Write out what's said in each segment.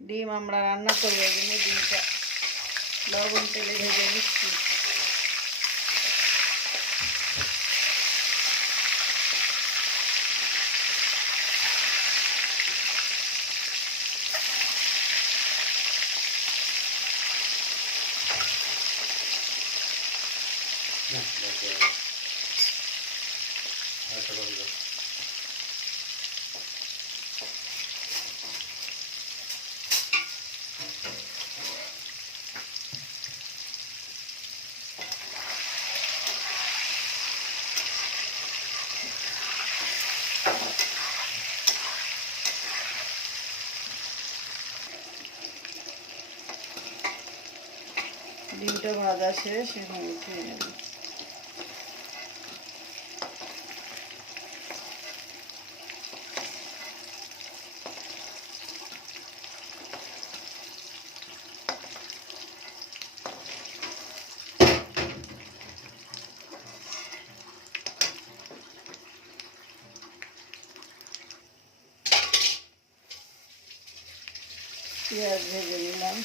ডিম আমরা রান্না করবো, এই জন্য ডিমটা লবণ তেলে ভেজে নিচ্ছি। ডিমটা ভাজা শেষ, এখন উঠিয়ে নেব। পেঁয়াজ ভেজে নিলাম।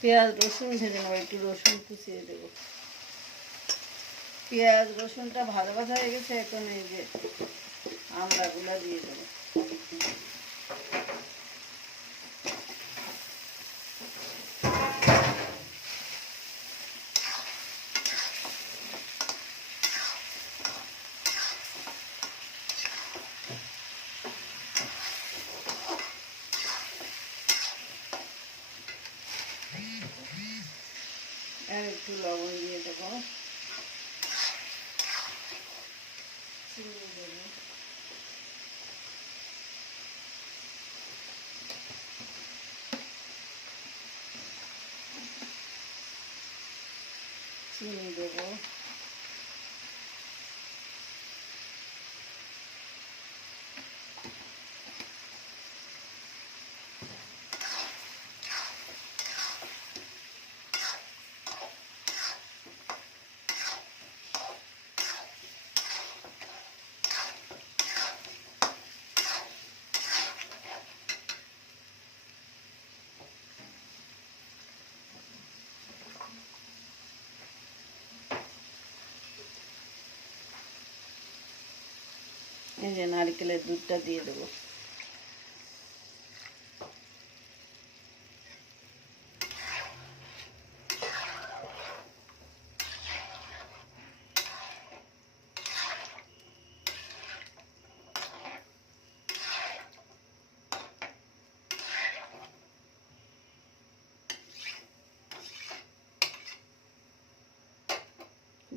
পেঁয়াজ রসুন ভেজে নেবো, একটু রসুন কুচিয়ে দেবো। পেঁয়াজ রসুনটা ভাজা ভাজা হয়ে গেছে, এখন এই যে আমড়াগুলো দিয়ে দেবো। আর একটু লবণ দিয়ে দেবো, চিনি দেবো, চিনি দেবো, এই যে নারকেলের দুধটা দিয়ে দেবো।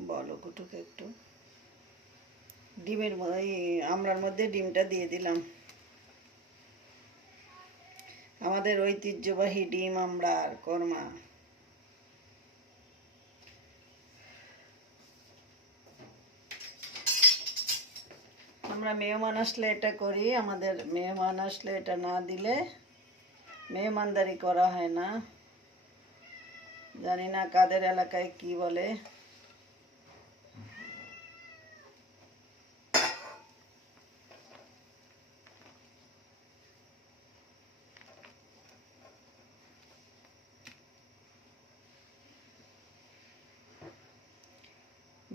বলো কুটুকে একটু ডিমের আমড়ার মধ্যে ডিমটা দিয়ে দিলাম। আমাদের ঐতিহ্যবাহী ডিম আমড়ার কোরমা। আমরা মেহমান আসলে এটা করি, আমাদের মেহমান আসলে এটা না দিলে মেহমানদারি করা হয় না। জানি না কাদের এলাকায় কি বলে।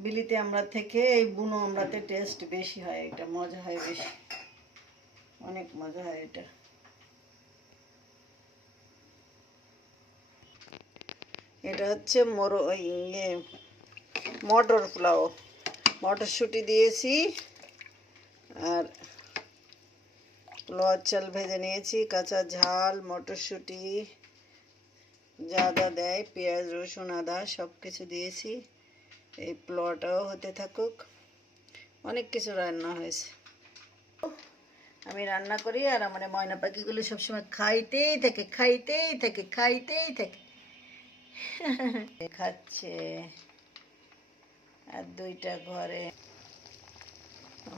বিলিতি আমড়া থেকে এই বুনো আমড়াতে টেস্ট বেশি হয়, এটা মজা হয় বেশি, অনেক মজা হয় এটা। এটা হচ্ছে মটর পোলাও, মটরশুঁটি দিয়েছি আর পোলাওয়ার চাল ভেজে নিয়েছি, কাঁচা ঝাল, মটরশুঁটি যা যা দেয়, পেঁয়াজ রসুন আদা সব কিছু দিয়েছি। এই পোলাওটাও হতে থাকুক, অনেক কিছু রান্না হয়েছে। আমি রান্না করি আর আমার ময়না পাখিগুলো সবসময় খাইতেই থাকে খাইতেই থাকে খাইতেই থাকে। খাচ্ছে আর দুইটা ঘরে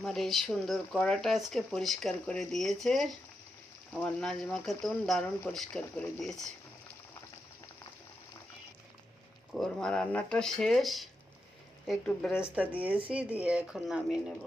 আমার এই সুন্দর কড়াটা আজকে পরিষ্কার করে দিয়েছে আমার নাজমা খাতুন, দারুণ পরিষ্কার করে দিয়েছে। কোরমা রান্নাটা শেষ, একটু বেরেস্তা দিয়েছি, দিয়ে এখন নামিয়ে নেব।